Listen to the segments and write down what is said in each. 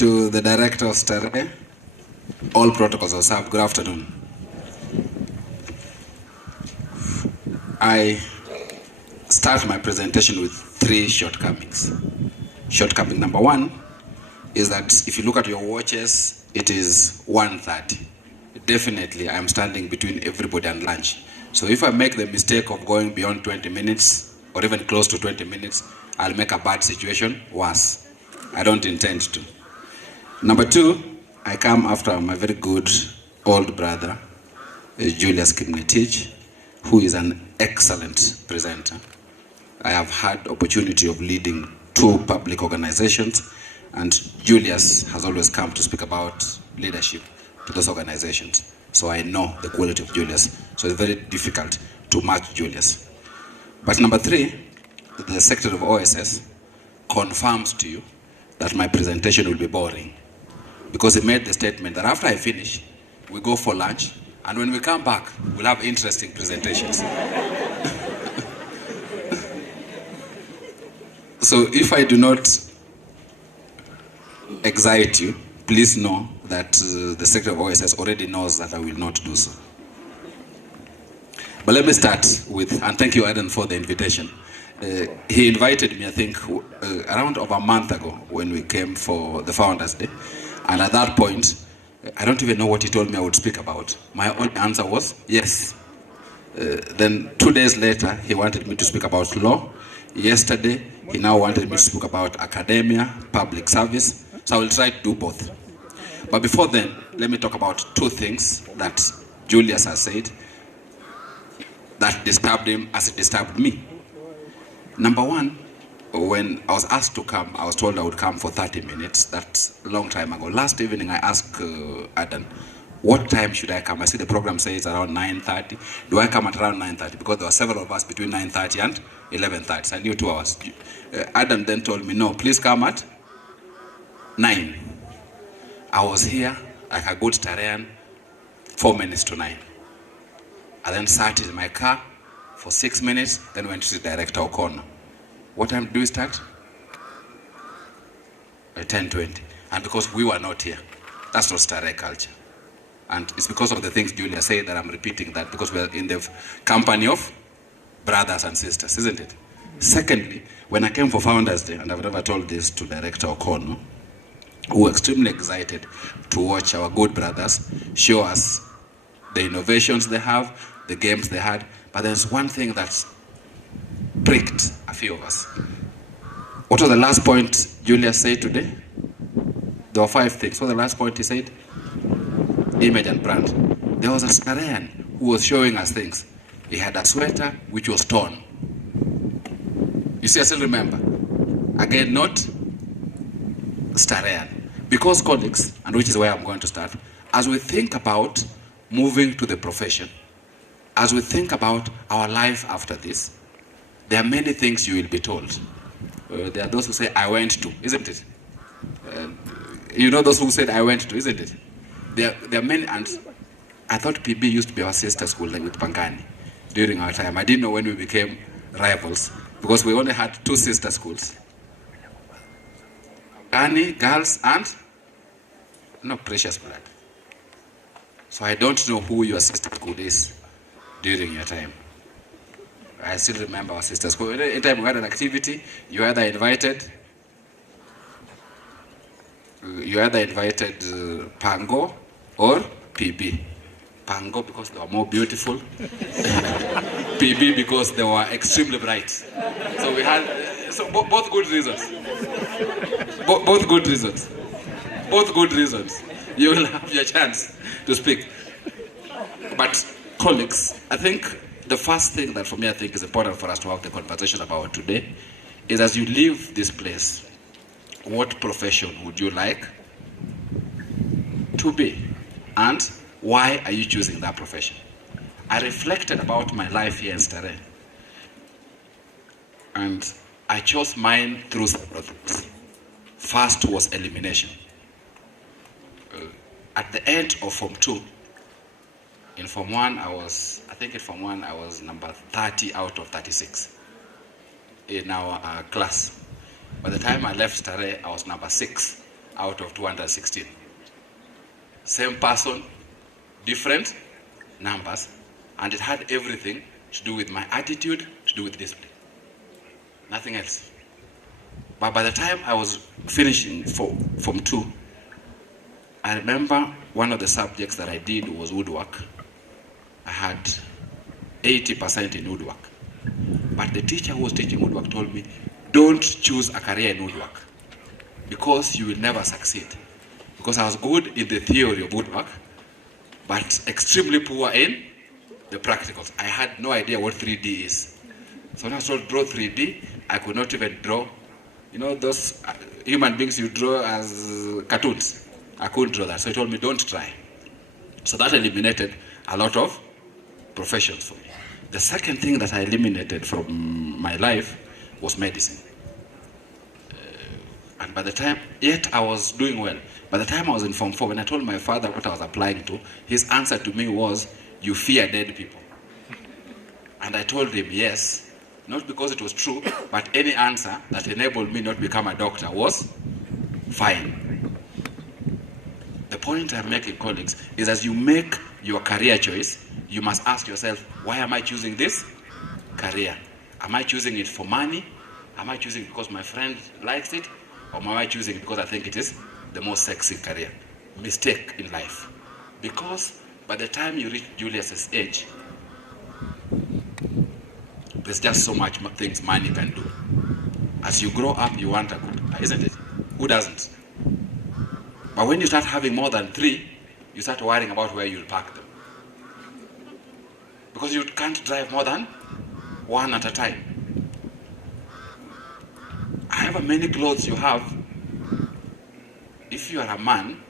To the director of Starehe, all protocols are served. Good afternoon. I start my presentation with 3 shortcomings. Shortcoming number 1 is that if you look at your watches, it is 1:30. Definitely, I am standing between everybody and lunch. So if I make the mistake of going beyond 20 minutes, or even close to 20 minutes, I'll make a bad situation worse. I don't intend to. Number 2, I come after my very good old brother, Julius Kimnetich, who is an excellent presenter. I have had opportunity of leading 2 public organizations, and Julius has always come to speak about leadership to those organizations. So I know the quality of Julius. So it's very difficult to match Julius. But number 3, the Secretary of OSS confirms to you that my presentation will be boring, because he made the statement that after I finish, we go for lunch, and when we come back, we'll have interesting presentations. So if I do not excite you, please know that the Secretary of OSS already knows that I will not do so. But let me start with, and thank you, Adam, for the invitation. He invited me, I think, around over a month ago when we came for the Founders Day. And at that point, I don't even know what he told me I would speak about. My only answer was yes. Then 2 days later, he wanted me to speak about law. Yesterday, he now wanted me to speak about academia, public service. So I will try to do both. But before then, let me talk about 2 things that Julius has said that disturbed him as it disturbed me. Number 1, when I was asked to come, I was told I would come for 30 minutes. That's a long time ago. Last evening, I asked Adam, what time should I come? I see the program says around 9:30. Do I come at around 9:30? Because there were several of us between 9:30 and 11:30. So I knew 2 hours. Adam then told me, no, please come at 9. I was here like a good Starehan, 4 minutes to 9. I then sat in my car for 6 minutes, then went to the Director O'Connor. What time do we start? At 10:20. And because we were not here, that's not Starehe culture. And it's because of the things Julia said that I'm repeating that, because we're in the company of brothers and sisters, isn't it? Secondly, when I came for Founders Day, and I've never told this to Director O'Connor, we were extremely excited to watch our good brothers show us the innovations they have, the games they had. But there's one thing that pricked a few of us. What was the last point Julius said today? There were 5 things. What was the last point he said? Image and brand. There was a Starehan who was showing us things. He had a sweater which was torn. You see, I still remember. Again, not Starehan. Because colleagues, and which is where I'm going to start, as we think about moving to the profession, as we think about our life after this, there are many things you will be told. There are those who say, I went to, isn't it? You know those who said, I went to, isn't it? There are many, and I thought PB used to be our sister school, like with Pangani, during our time. I didn't know when we became rivals, because we only had 2 sister schools. Pangani, girls, and no, Precious Blood. So I don't know who your sister school is during your time. I still remember our sister school. Anytime we had an activity, you either invited Pango or PB. Pango because they were more beautiful. PB because they were extremely bright. So we had both good reasons. Both good reasons. Both good reasons. You will have your chance to speak. But colleagues, I think the first thing that for me I think is important for us to have the conversation about today is, as you leave this place, what profession would you like to be? And why are you choosing that profession? I reflected about my life here in Starehe. And I chose mine through several things. First was elimination. At the end of Form 2, in Form 1, I was number 30 out of 36 in our class. By the time I left Starehe, I was number 6 out of 216. Same person, different numbers, and it had everything to do with my attitude, to do with discipline. Nothing else. But by the time I was finishing Form 2, I remember one of the subjects that I did was woodwork. I had 80% in woodwork. But the teacher who was teaching woodwork told me, don't choose a career in woodwork because you will never succeed. Because I was good in the theory of woodwork, but extremely poor in the practicals. I had no idea what 3D is. So when I was told draw 3D, I could not even draw. You know those human beings you draw as cartoons? I couldn't draw that. So he told me, don't try. So that eliminated a lot of professions for me. The second thing that I eliminated from my life was medicine. And by the time, yet I was doing well. By the time I was in Form 4, when I told my father what I was applying to, his answer to me was, you fear dead people. And I told him yes, not because it was true, but any answer that enabled me not to become a doctor was fine. The point I'm making, colleagues, is as you make your career choice, you must ask yourself, why am I choosing this career? Am I choosing it for money? Am I choosing it because my friend likes it? Or am I choosing it because I think it is the most sexy career? Mistake in life. Because by the time you reach Julius's age, there's just so much things money can do. As you grow up, you want a good car, isn't it? Who doesn't? But when you start having more than 3, you start worrying about where you'll park them. Because you can't drive more than 1 at a time. However many clothes you have, if you are a man,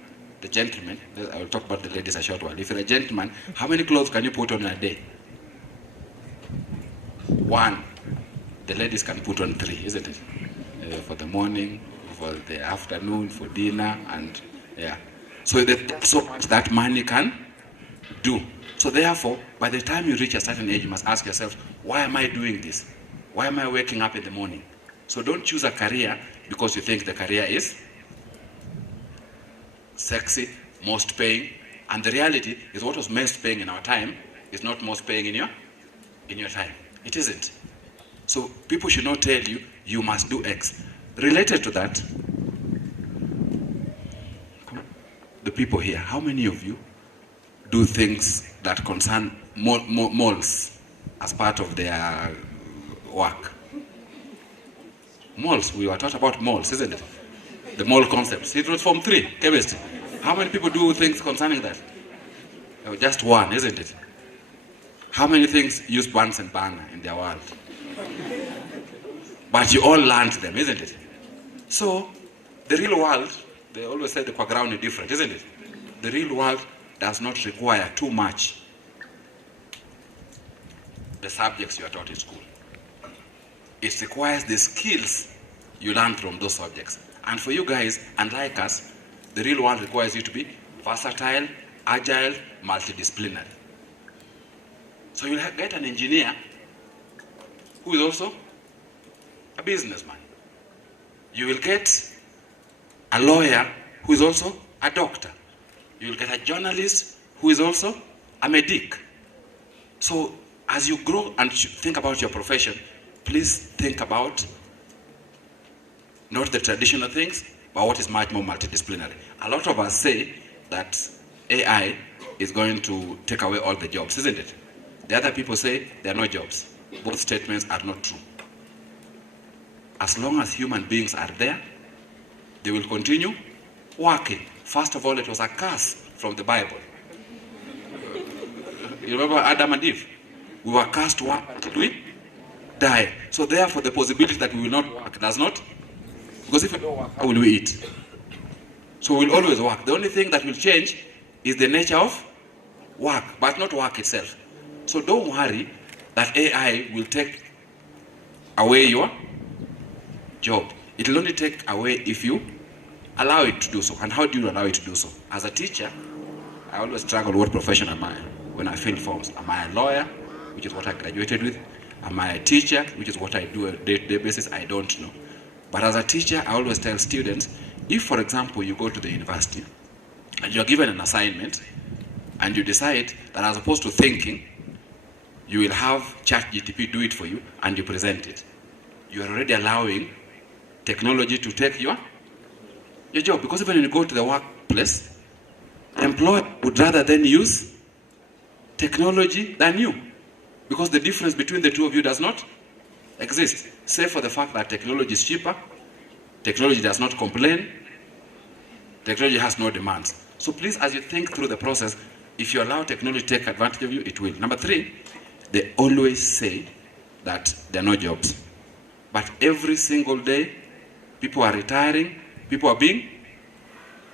the gentleman, I will talk about the ladies a short while. If you're a gentleman, how many clothes can you put on a day? 1. The ladies can put on 3, isn't it? For the morning, for the afternoon, for dinner, and yeah. So there's so much that money can do. So therefore, by the time you reach a certain age, you must ask yourself, why am I doing this? Why am I waking up in the morning? So don't choose a career because you think the career is sexy, most paying, and the reality is what was most paying in our time is not most paying in your time. It isn't. So people should not tell you, you must do X. Related to that, the people here, how many of you do things that concern malls as part of their work? Malls, we were taught about malls, isn't it? The mall concepts. It was Form 3, chemistry. How many people do things concerning that? Oh, just 1, isn't it? How many things use Bunsen burner in their world? But you all learned them, isn't it? So, the real world, they always say the background is different, isn't it? The real world does not require too much the subjects you are taught in school. It requires the skills you learn from those subjects. And for you guys, unlike us, the real world requires you to be versatile, agile, multidisciplinary. So you'll get an engineer who is also a businessman. You will get a lawyer who is also a doctor. You will get a journalist who is also a medic. So as you grow and think about your profession, please think about not the traditional things, but what is much more multidisciplinary. A lot of us say that AI is going to take away all the jobs, isn't it? The other people say there are no jobs. Both statements are not true. As long as human beings are there, they will continue working. First of all, it was a curse from the Bible. You remember Adam and Eve? We were cursed to work until we die. So therefore, the possibility that we will not work does not. Because if we don't work, how will we eat? So we'll always work. The only thing that will change is the nature of work, but not work itself. So don't worry that AI will take away your job. It will only take away if you allow it to do so. And how do you allow it to do so? As a teacher, I always struggle, what profession am I? When I fill forms, am I a lawyer, which is what I graduated with? Am I a teacher, which is what I do on a day-to-day basis? I don't know. But as a teacher, I always tell students, if, for example, you go to the university and you're given an assignment and you decide that as opposed to thinking, you will have ChatGPT do it for you and you present it, you are already allowing technology to take your job. Because even when you go to the workplace, the employer would rather then use technology than you, because the difference between the two of you does not exist, save for the fact that technology is cheaper, technology does not complain, technology has no demands. So please, as you think through the process, if you allow technology to take advantage of you, it will. Number 3, they always say that there are no jobs. But every single day, people are retiring, people are being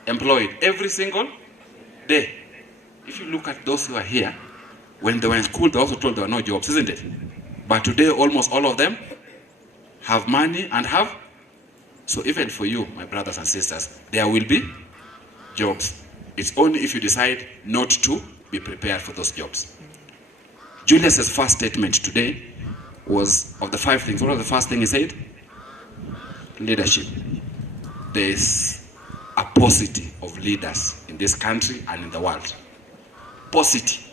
employed. Every single day. If you look at those who are here, when they were in school, they also told there were no jobs, isn't it? But today, almost all of them have money and have. So even for you, my brothers and sisters, there will be jobs. It's only if you decide not to be prepared for those jobs. Julius's first statement today was of the 5 things. What was the first thing he said? Leadership. There's a paucity of leaders in this country and in the world. Paucity.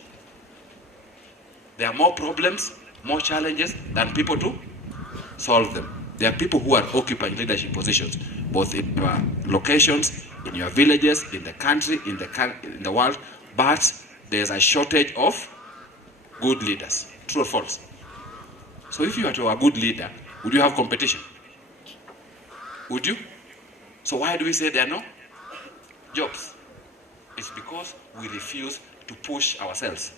There are more problems, more challenges than people to solve them. There are people who are occupying leadership positions, both in your locations, in your villages, in the country, in the world, but there's a shortage of good leaders. True or false? So if you are a good leader, would you have competition? Would you? So why do we say there are no jobs? It's because we refuse to push ourselves.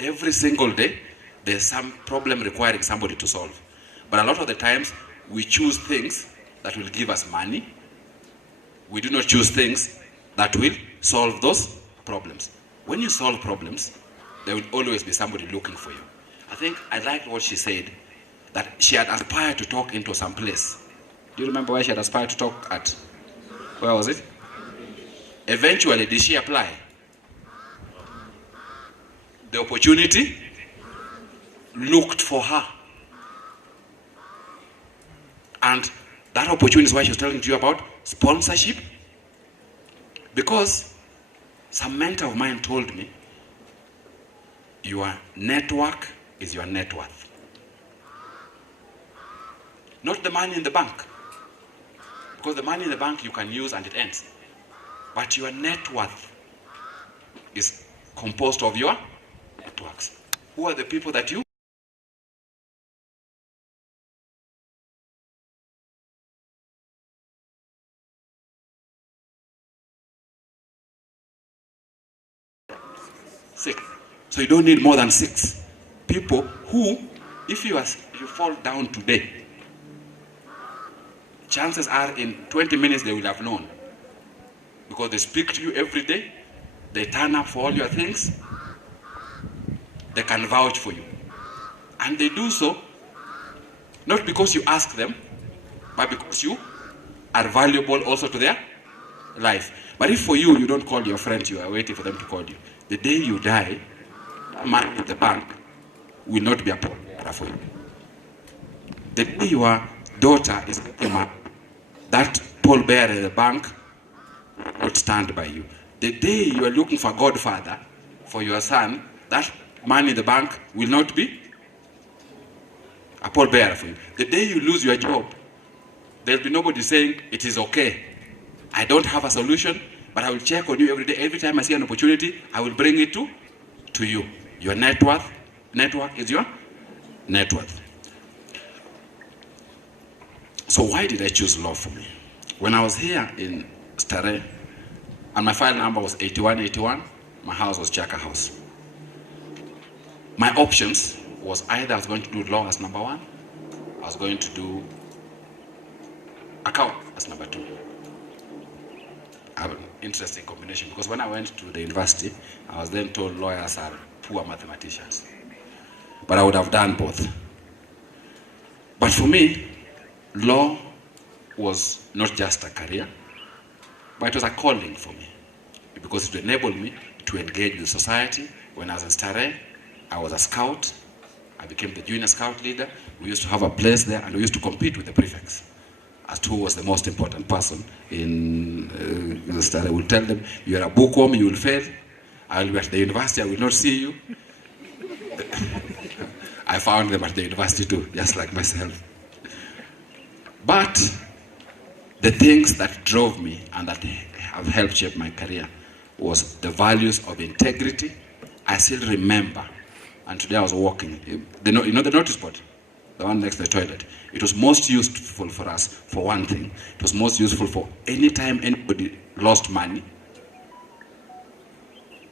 Every single day, there's some problem requiring somebody to solve. But a lot of the times, we choose things that will give us money. We do not choose things that will solve those problems. When you solve problems, there will always be somebody looking for you. I think I liked what she said, that she had aspired to talk into some place. Do you remember where she had aspired to talk at? Where was it? Eventually, did she apply? The opportunity looked for her. And that opportunity is why she was telling you about sponsorship. Because some mentor of mine told me, your network is your net worth. Not the money in the bank. Because the money in the bank you can use and it ends. But your net worth is composed of your networks. Who are the people that you? Six. So you don't need more than 6 people who, if you fall down today, chances are in 20 minutes they will have known. Because they speak to you every day, they turn up for all your things, they can vouch for you. And they do so, not because you ask them, but because you are valuable also to their life. But if for you, you don't call your friends, you are waiting for them to call you. The day you die, that man in the bank will not be a pallbearer for you. The day your daughter is getting married, that pallbearer in the bank will not stand by you. The day you are looking for a godfather for your son, that man in the bank will not be a pallbearer for you. The day you lose your job, there will be nobody saying, it is okay. I don't have a solution, but I will check on you every day. Every time I see an opportunity, I will bring it to you. Your network is your net worth. So why did I choose law for me? When I was here in Starehe, and my file number was 8181, my house was Chaka House. My options was either I was going to do law as number 1, I was going to do account as number 2. I have an interesting combination, because when I went to the university, I was then told lawyers are poor mathematicians. But I would have done both. But for me, law was not just a career, but it was a calling for me, because it enabled me to engage with society. When I was in Starehe, I was a scout. I became the junior scout leader. We used to have a place there, and we used to compete with the prefects. as to who was the most important person in the study. I will tell them, you are a bookworm, you will fail. I will be at the university, I will not see you. I found them at the university too, just like myself. But the things that drove me and that have helped shape my career was the values of integrity. I still remember, and today I was walking, you know the notice board? The one next to the toilet. It was most useful for us for one thing. It was most useful for any time anybody lost money.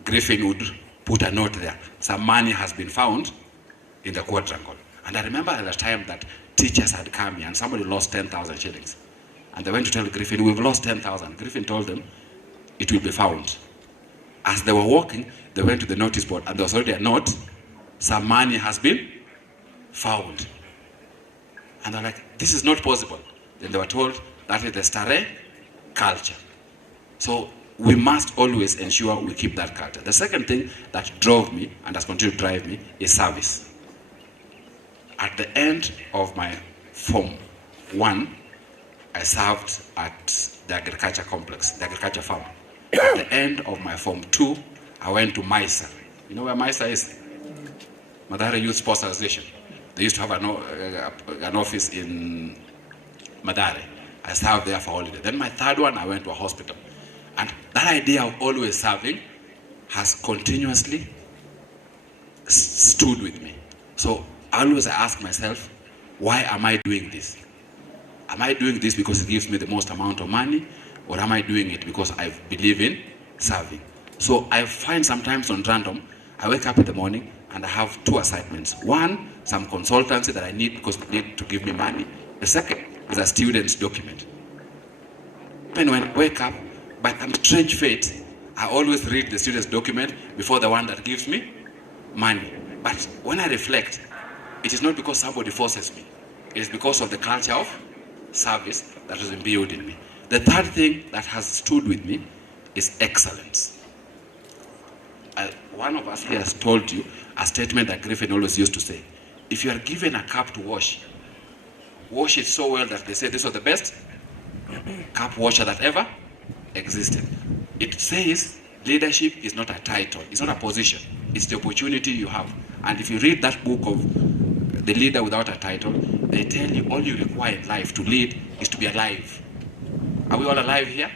Griffin would put a note there. Some money has been found in the quadrangle. And I remember at the time that teachers had come here and somebody lost 10,000 shillings. And they went to tell Griffin, we've lost 10,000. Griffin told them, it will be found. As they were walking, they went to the notice board and there was already a note, some money has been found. And they're like, this is not possible. Then they were told, that is the Starehe culture. So we must always ensure we keep that culture. The second thing that drove me, and has continued to drive me, is service. At the end of my Form 1, I served at the agriculture complex, the agriculture farm. At the end of my Form 2, I went to MISA. You know where MISA is? Madare Youth Sports Association. They used to have an office in Madare. I served there for holiday. Then my third one, I went to a hospital. And that idea of always serving has continuously stood with me. So always I ask myself, why am I doing this? Am I doing this because it gives me the most amount of money? Or am I doing it because I believe in serving? So I find sometimes on random, I wake up in the morning and I have two assignments. One, some consultancy that I need because they need to give me money. The second is a student's document. When I wake up, by some strange fate, I always read the student's document before the one that gives me money. But when I reflect, it is not because somebody forces me. It is because of the culture of service that was imbued in me. The third thing that has stood with me is excellence. One of us here has told you a statement that Griffin always used to say. If you are given a cup to wash it so well that they say this was the best cup washer that ever existed. It says leadership is not a title, it's not a position, it's the opportunity you have. And if you read that book of The Leader Without a Title, they tell you all you require in life to lead is to be alive. Are we all alive here?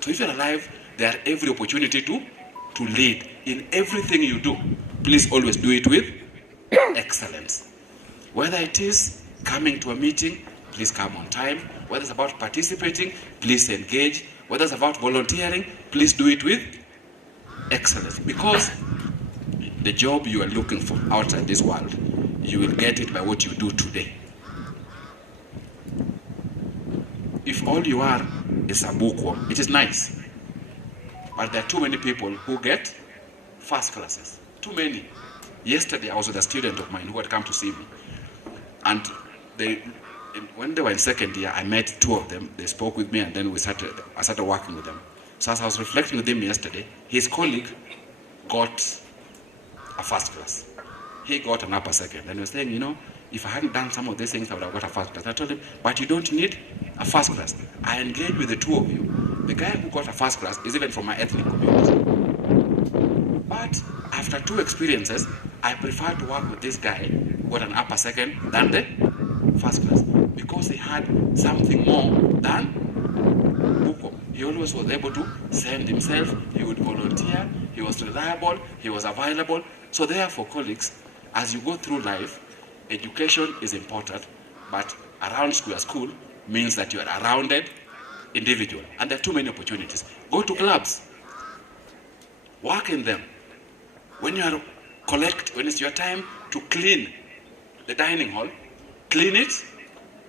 So if you're alive, there are every opportunity to lead. In everything you do, please always do it with excellence. Whether it is coming to a meeting, please come on time. Whether it's about participating, please engage. Whether it's about volunteering, please do it with excellence. Because the job you are looking for outside this world, you will get it by what you do today. If all you are is a bookworm, it is nice. But there are too many people who get first classes. Too many. Yesterday I was with a student of mine who had come to see me. And when they were in second year, I met two of them. They spoke with me and then I started working with them. So as I was reflecting with him yesterday, his colleague got a first class. He got an upper second. And he was saying, you know, if I hadn't done some of these things, I would have got a first class. I told him, but you don't need a first class. I engaged with the two of you. The guy who got a first class is even from my ethnic community. But after two experiences, I prefer to work with this guy who got an upper second than the first class. Because he had something more than bookworm. He always was able to send himself, he would volunteer, he was reliable, he was available. So therefore, colleagues, as you go through life, education is important, but around school means that you are a rounded individual. And there are too many opportunities. Go to clubs. Work in them. When it's your time to clean the dining hall, clean it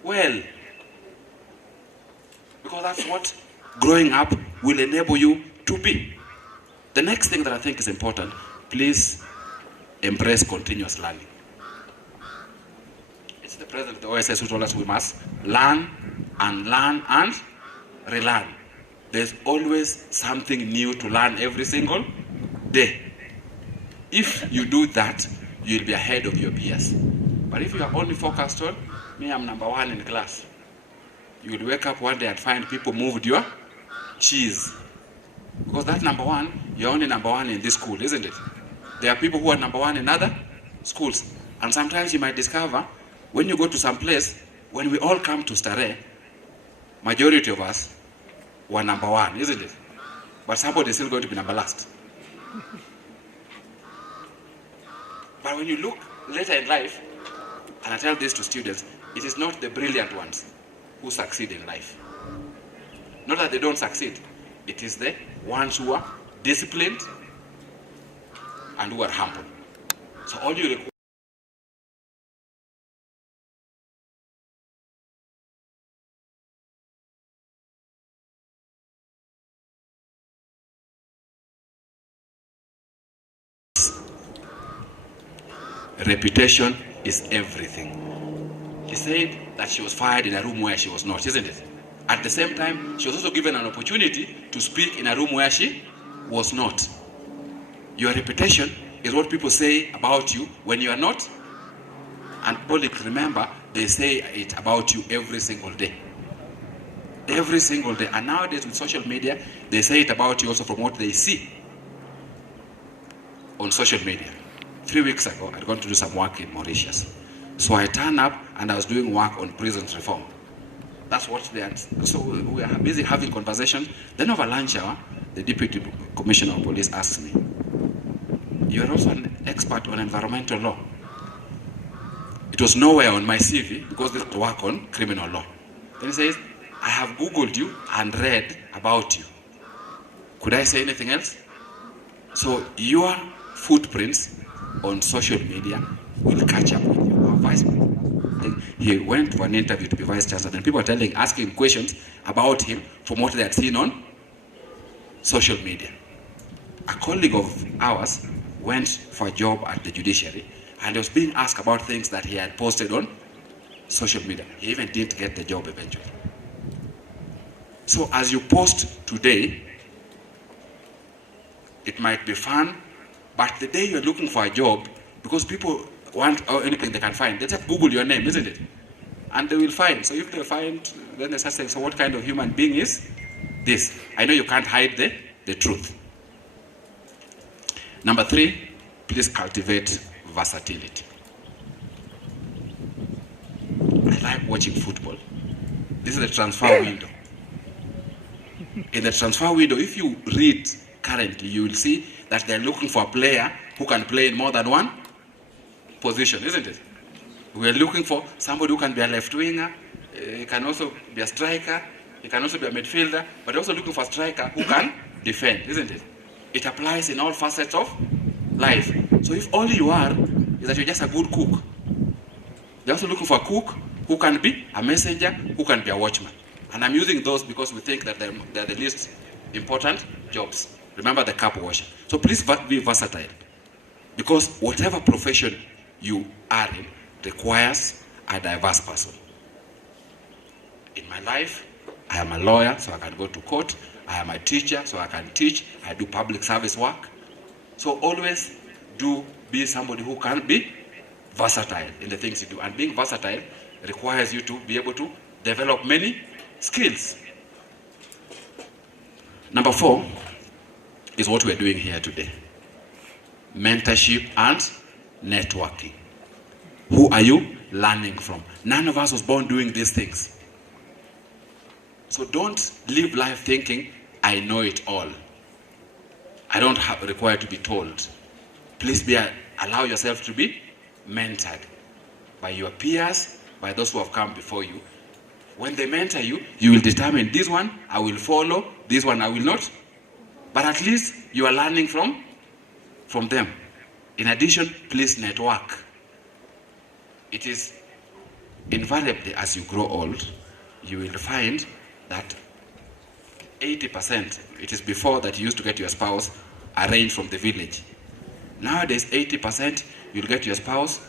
well. Because that's what growing up will enable you to be. The next thing that I think is important, please embrace continuous learning. It's the president of the OSS who told us we must learn and relearn. There's always something new to learn every single day. If you do that, you'll be ahead of your peers. But if you are only focused on, me, I'm number one in class. You will wake up one day and find people moved your cheese. Because that number one, you're only number one in this school, isn't it? There are people who are number one in other schools. And sometimes you might discover, when you go to some place, when we all come to Starehe, majority of us were number one, isn't it? But somebody is still going to be number last. But when you look later in life, and I tell this to students, it is not the brilliant ones who succeed in life. Not that they don't succeed. It is the ones who are disciplined and who are humble. So all you require reputation is everything. He said that she was fired in a room where she was not, isn't it? At the same time, she was also given an opportunity to speak in a room where she was not. Your reputation is what people say about you when you are not. And colleagues, remember, they say it about you every single day. Every single day. And nowadays with social media, they say it about you also from what they see on social media. 3 weeks ago, I'd gone to do some work in Mauritius. So I turned up and I was doing work on prisons reform. That's what they had. So we are busy having conversations. Then over lunch hour, the Deputy Commissioner of Police asked me, "You are also an expert on environmental law." It was nowhere on my CV because they work on criminal law. Then he says, "I have Googled you and read about you. Could I say anything else?" So your footprints on social media will catch up with you. Our vice president, he went for an interview to be vice chancellor, and people were asking questions about him from what they had seen on social media. A colleague of ours went for a job at the judiciary, and he was being asked about things that he had posted on social media. He even didn't get the job eventually. So as you post today, it might be fun, but the day you're looking for a job, because people want anything they can find, they just Google your name, isn't it? And they will find. So if they find, then they start saying, so what kind of human being is this? I know you can't hide the truth. Number 3, please cultivate versatility. I like watching football. This is the transfer window. In the transfer window, if you read currently, you will see that they're looking for a player who can play in more than one position, isn't it? We're looking for somebody who can be a left winger, he can also be a striker, he can also be a midfielder, but also looking for a striker who can defend, isn't it? It applies in all facets of life. So if all you are is that you're just a good cook, they're also looking for a cook who can be a messenger, who can be a watchman. And I'm using those because we think that they're the least important jobs. Remember the cup washer. So please be versatile, because whatever profession you are in requires a diverse person. In my life, I am a lawyer, so I can go to court. I am a teacher, so I can teach. I do public service work. So always be somebody who can be versatile in the things you do. And being versatile requires you to be able to develop many skills. Number 4 is what we're doing here today. Mentorship and networking. Who are you learning from? None of us was born doing these things. So don't live life thinking, I know it all. I don't require to be told. Please allow yourself to be mentored by your peers, by those who have come before you. When they mentor you, you will determine, this one I will follow, this one I will not. But at least you are learning from them. In addition, please network. It is invariably, as you grow old, you will find that 80%, it is before that you used to get your spouse arranged from the village. Nowadays, 80% you'll get your spouse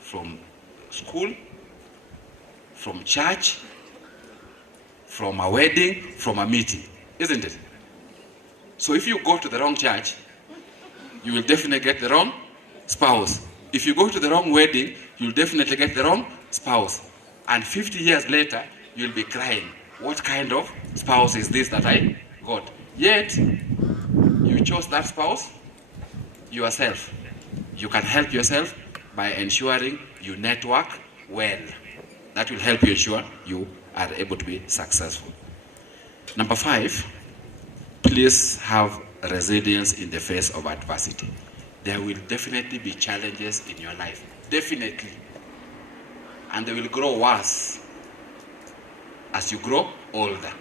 from school, from church, from a wedding, from a meeting, isn't it? So if you go to the wrong church, you will definitely get the wrong spouse. If you go to the wrong wedding, you'll definitely get the wrong spouse. And 50 years later, you'll be crying. What kind of spouse is this that I got? Yet, you chose that spouse yourself. You can help yourself by ensuring you network well. That will help you ensure you are able to be successful. Number 5, please have resilience in the face of adversity. There will definitely be challenges in your life. Definitely. And they will grow worse as you grow older.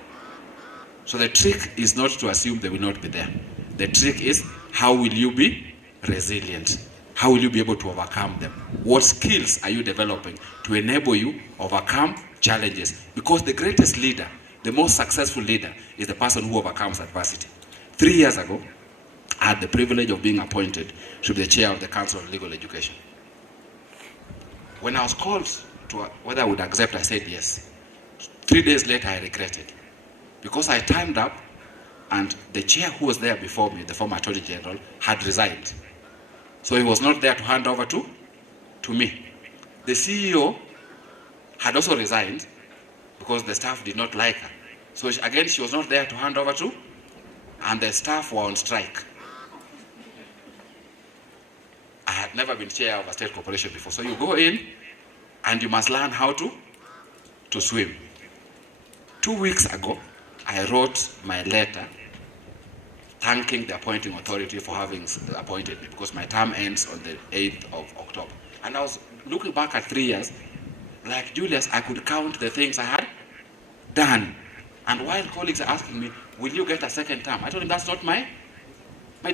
So the trick is not to assume they will not be there. The trick is, how will you be resilient? How will you be able to overcome them? What skills are you developing to enable you overcome challenges? Because the greatest leader, the most successful leader, is the person who overcomes adversity. 3 years ago, I had the privilege of being appointed to be the chair of the Council of Legal Education. When I was called to whether I would accept, I said yes. 3 days later, I regretted. Because I timed up, and the chair who was there before me, the former Attorney General, had resigned. So he was not there to hand over to me. The CEO had also resigned because the staff did not like her. So again, she was not there to hand over to, and the staff were on strike. I had never been chair of a state corporation before. So you go in, and you must learn how to swim. 2 weeks ago, I wrote my letter thanking the appointing authority for having appointed me, because my term ends on the 8th of October. And I was looking back at 3 years, like Julius, I could count the things I had done. And while colleagues are asking me, will you get a second term? I told them that's not my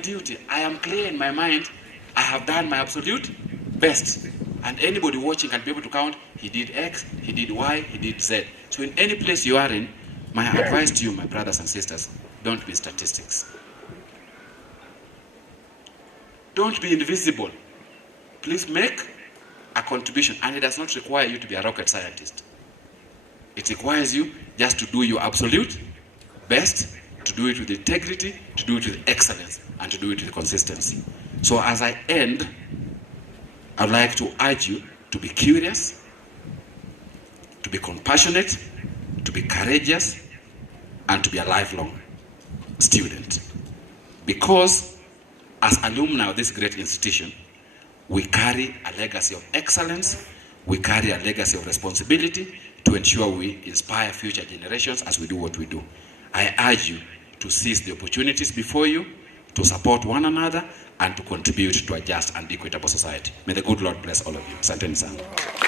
duty. I am clear in my mind, I have done my absolute best. And anybody watching can be able to count, he did X, he did Y, he did Z. So in any place you are in, my advice to you, my brothers and sisters, don't be statistics. Don't be invisible. Please make a contribution, and it does not require you to be a rocket scientist. It requires you just to do your absolute best, to do it with integrity, to do it with excellence, and to do it with consistency. So as I end, I'd like to urge you to be curious, to be compassionate, to be courageous, and to be a lifelong student. Because as alumni of this great institution, we carry a legacy of excellence, we carry a legacy of responsibility to ensure we inspire future generations as we do what we do. I urge you to seize the opportunities before you, to support one another, and to contribute to a just and equitable society. May the good Lord bless all of you. Asanteni sana.